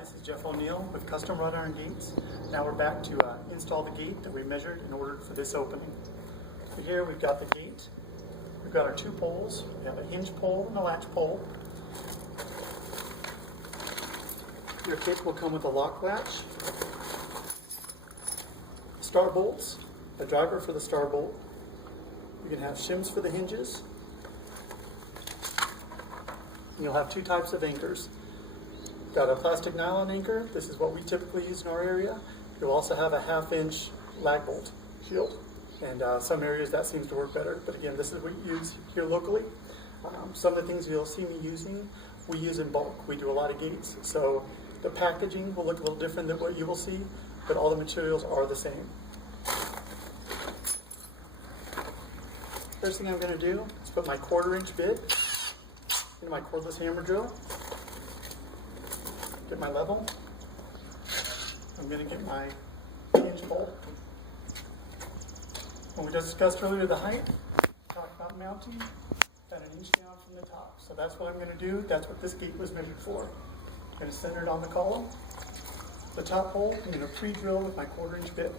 This is Jeff O'Neill with Custom Wrought Iron Gates. Now we're back to install the gate that we measured and ordered for this opening. So here we've got the gate. We've got our two poles. We have a hinge pole and a latch pole. Your kit will come with a lock latch, star bolts, a driver for the star bolt. You can have shims for the hinges. And you'll have two types of anchors. Got a plastic nylon anchor. This is what we typically use in our area. You'll also have a 1/2-inch lag bolt shield. And some areas that seems to work better. But again, this is what we use here locally. Some of the things you'll see me using, we use in bulk. We do a lot of gates. So the packaging will look a little different than what you will see, but all the materials are the same. First thing I'm going to do is put my 1/4-inch bit into my cordless hammer drill. Get my level. I'm going to get my hinge bolt. When we discussed earlier the height, talked about mounting about 1 inch down from the top. So that's what I'm going to do. That's what this gate was measured for. I'm going to center it on the column. The top hole, I'm going to pre-drill with my 1/4-inch bit.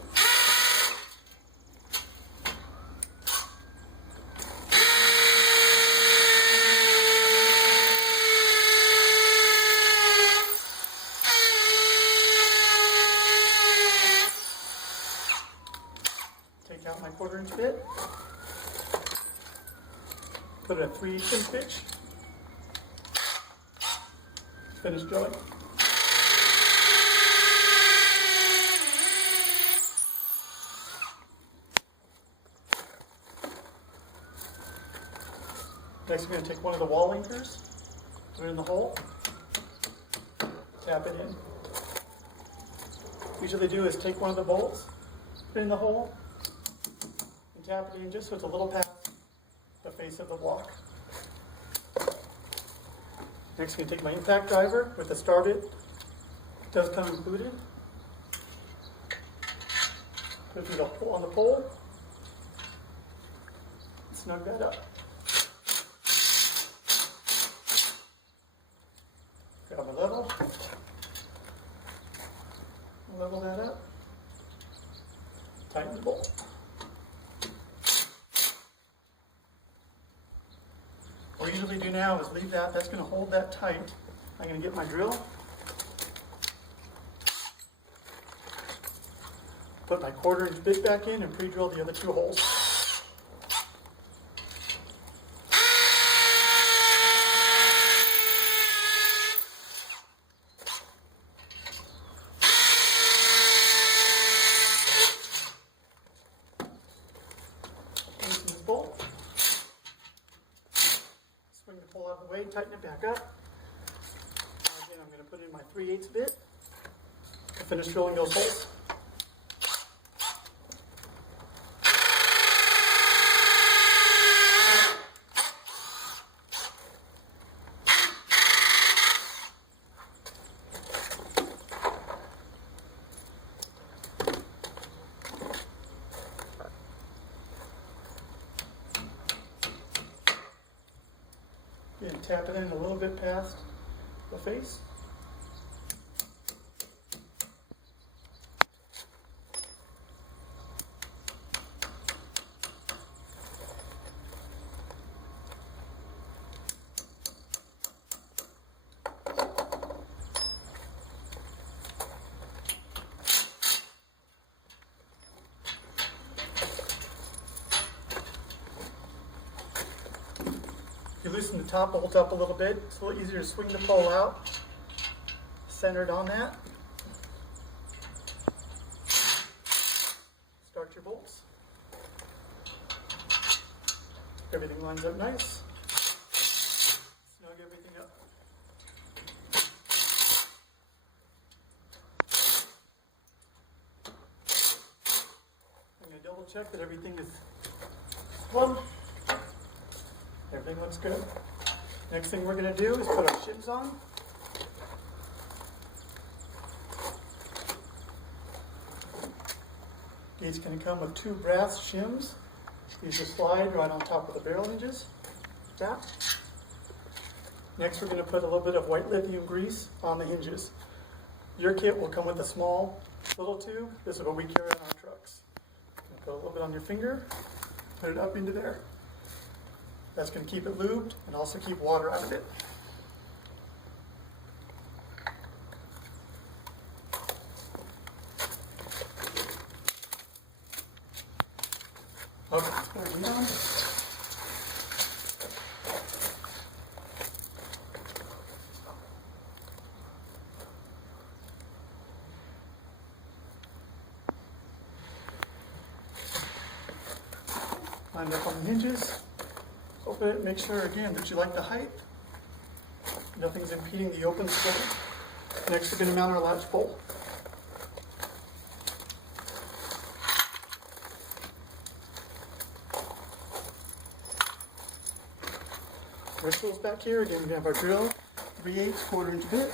Take out my 1/4-inch bit, put it at 3/8 pitch, finish drilling. Next, we're going to take one of the wall anchors, put it in the hole, tap it in. Usually do is take one of the bolts, put it in the hole, and tap it in just so it's a little past the face of the block. Next, I'm going to take my impact driver with the star bit. It does come included. Put it through the hole on the pole. Snug that up. Grab my level. Level that up. Tighten the bolt. What we usually do now is leave that. That's going to hold that tight. I'm going to get my drill. Put my 1/4-inch bit back in and pre-drill the other two holes. Loosen this bolt. Swing the pole out of the way, tighten it back up. Now again, I'm going to put in my 3/8 bit to finish drilling those holes. And tap it in a little bit past the face. If you loosen the top bolt up a little bit, it's a little easier to swing the pole out. Centered on that. Start your bolts. Everything lines up nice. Snug everything up. I'm going to double check that everything is plumb. Everything looks good. Next thing we're going to do is put our shims on. Gate's going to come with 2 brass shims. These will slide right on top of the barrel hinges. Like that. Next, we're going to put a little bit of white lithium grease on the hinges. Your kit will come with a small little tube. This is what we carry on our trucks. Put a little bit on your finger, put it up into there. That's going to keep it lubed and also keep water out of it. Okay, let's put it on. Line it up on the hinges. Open it, make sure again that you like the height. Nothing's impeding the open stroke. Next, we're going to mount our latch pole. Our tools back here, again, we have our drill, 3/8 1/4 inch bit,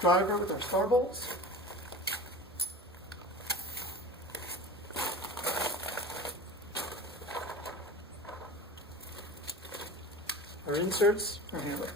driver with our star bolts, our inserts, our hammer.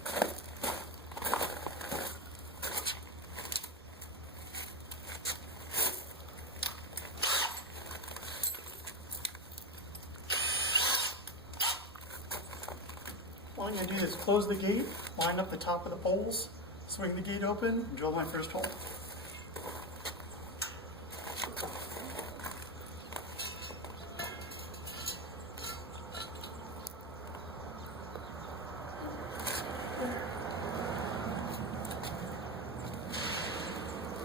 All I'm going to do is close the gate, line up the top of the poles, swing the gate open, and drill my first hole.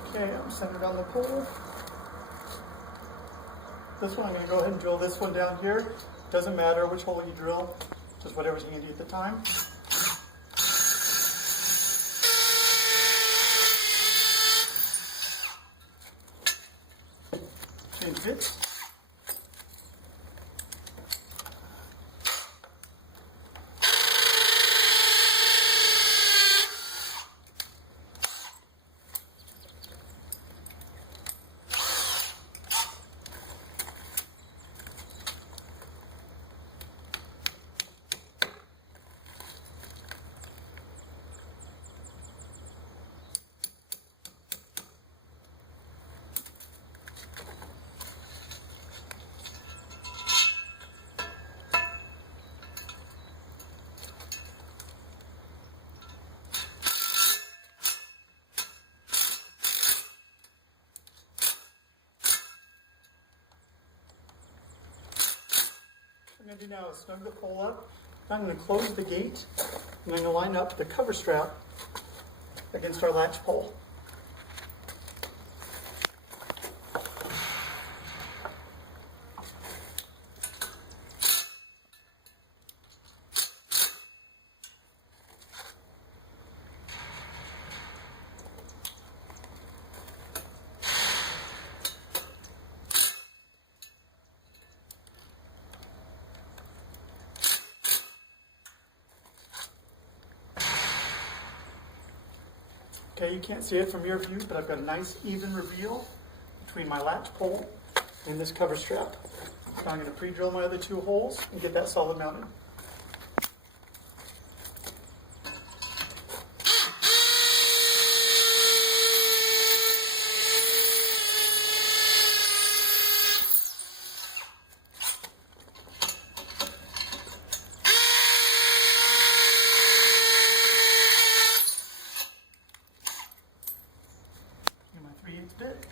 Okay, I'm centered on the pole. This one, I'm going to go ahead and drill this one down here. Doesn't matter which hole you drill, just whatever's handy at the time. Change bits. What I'm going to do now is snug the pole up. I'm going to close the gate, and I'm going to line up the cover strap against our latch pole. Okay, you can't see it from your view, but I've got a nice even reveal between my latch pole and this cover strap. Now I'm going to pre-drill my other 2 holes and get that solid mounted. My 3/8 bit.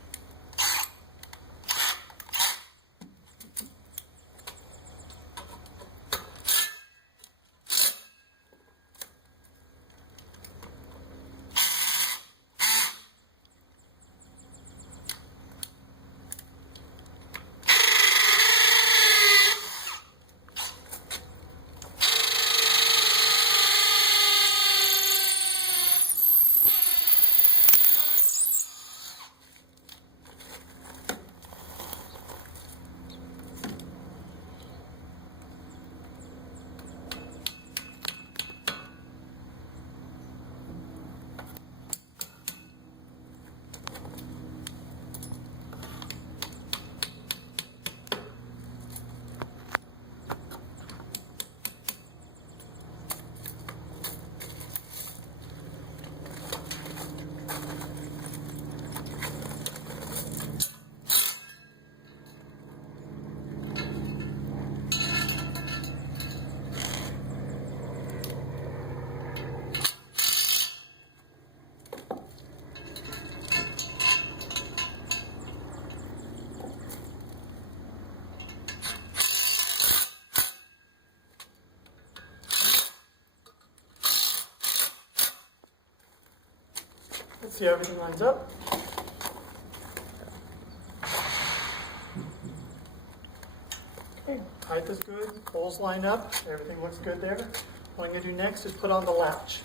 Let's see how everything lines up. Okay, height is good, holes line up, everything looks good there. What I'm going to do next is put on the latch.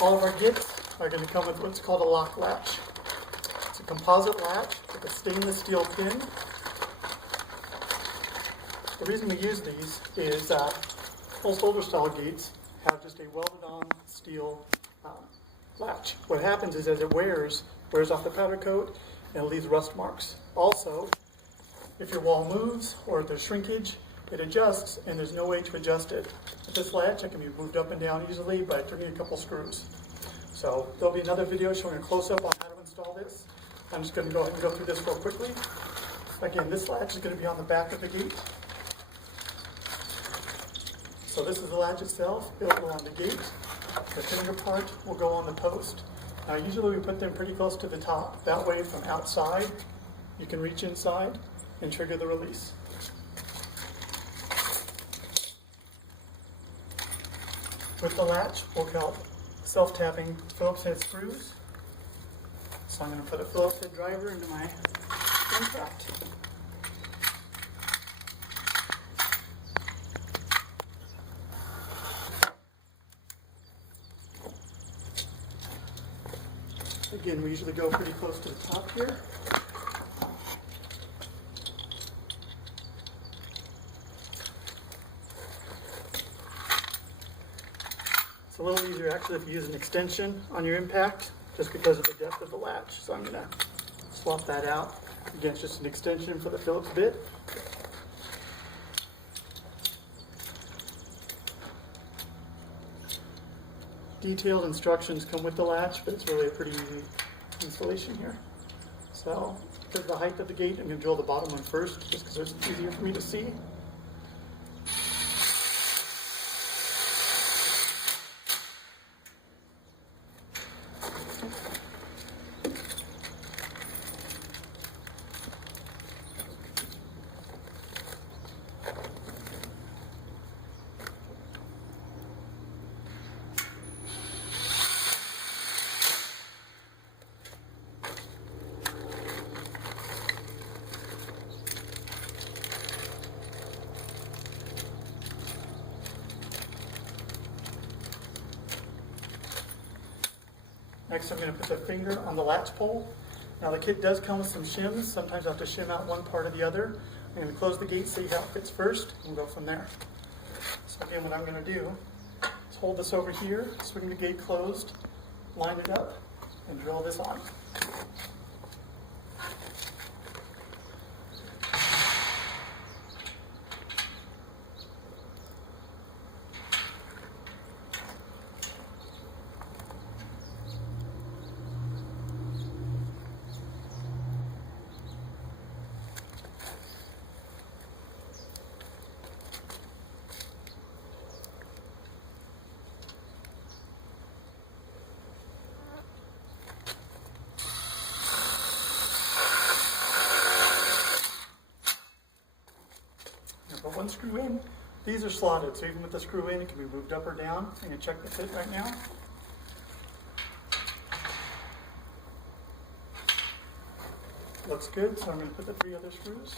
All of our kits are going to come with what's called a lock latch. It's a composite latch with a stainless steel pin. The reason we use these is most older style gates have just a welded on steel latch. What happens is as it wears off the powder coat and it leaves rust marks. Also, if your wall moves or if there's shrinkage, it adjusts and there's no way to adjust it. With this latch, it can be moved up and down easily by turning a couple screws. So there'll be another video showing a close-up on how to install this. I'm just going to go ahead and go through this real quickly. Again, this latch is going to be on the back of the gate. So this is the latch itself, it'll go on the gate. The finger part will go on the post. Now usually we put them pretty close to the top. That way from outside, you can reach inside and trigger the release. With the latch, we'll help self-tapping Phillips head screws. So I'm going to put a Phillips head driver into my impact. Again, we usually go pretty close to the top here. It's a little easier actually if you use an extension on your impact, just because of the depth of the latch. So I'm going to swap that out. Again, it's just an extension for the Phillips bit. Detailed instructions come with the latch, but it's really a pretty easy installation here. So, because of the height of the gate, I'm going to drill the bottom one first, just because it's easier for me to see. Next, I'm going to put the finger on the latch pole. Now the kit does come with some shims. Sometimes I have to shim out one part or the other. I'm going to close the gate, see how it fits first, and go from there. So again, what I'm going to do is hold this over here, swing the gate closed, line it up, and drill this on. Put one screw in. These are slotted, so even with the screw in, it can be moved up or down. I'm going to check the fit right now. Looks good, so I'm going to put the 3 other screws.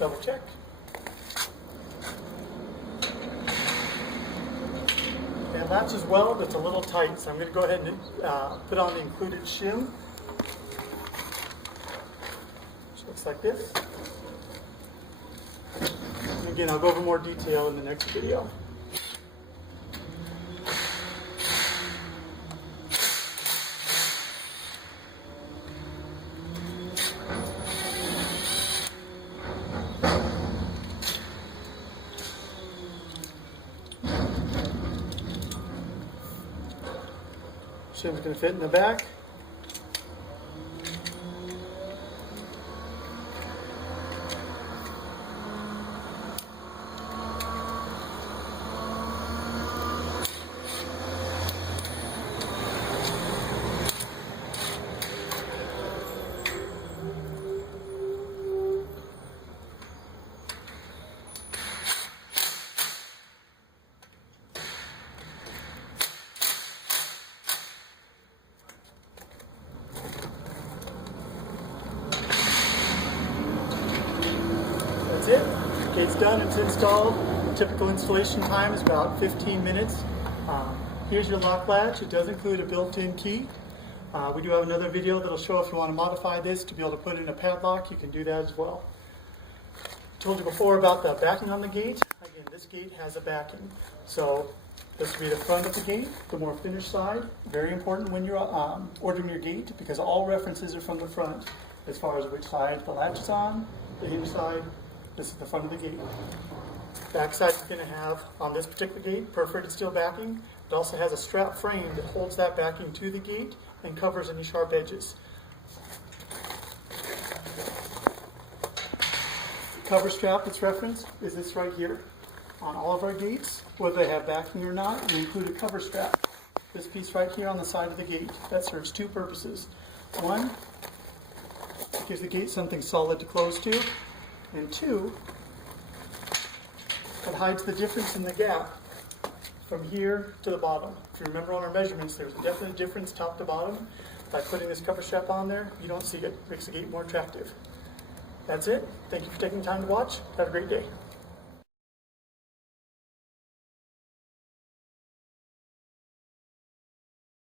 double check. And it latches well, but it's a little tight, so I'm going to go ahead and put on the included shim. Which looks like this. And again, I'll go over more detail in the next video. Shim's going to fit in the back. That's it. Gate's done, it's installed. Typical installation time is about 15 minutes. Here's your lock latch. It does include a built-in key. We do have another video that'll show if you want to modify this to be able to put in a padlock, you can do that as well. Told you before about the backing on the gate. Again, this gate has a backing. So this will be the front of the gate, the more finished side. Very important when you're ordering your gate because all references are from the front as far as which side the latch is on, the hinge side. This is the front of the gate. Back side is going to have, on this particular gate, perforated steel backing. It also has a strap frame that holds that backing to the gate and covers any sharp edges. The cover strap that's referenced is this right here. On all of our gates, whether they have backing or not, we include a cover strap. This piece right here on the side of the gate. That serves two purposes. One, it gives the gate something solid to close to. And two, it hides the difference in the gap from here to the bottom. If you remember on our measurements, there's a definite difference top to bottom. By putting this cover strap on there, you don't see it. It makes the gate more attractive. That's it. Thank you for taking the time to watch. Have a great day.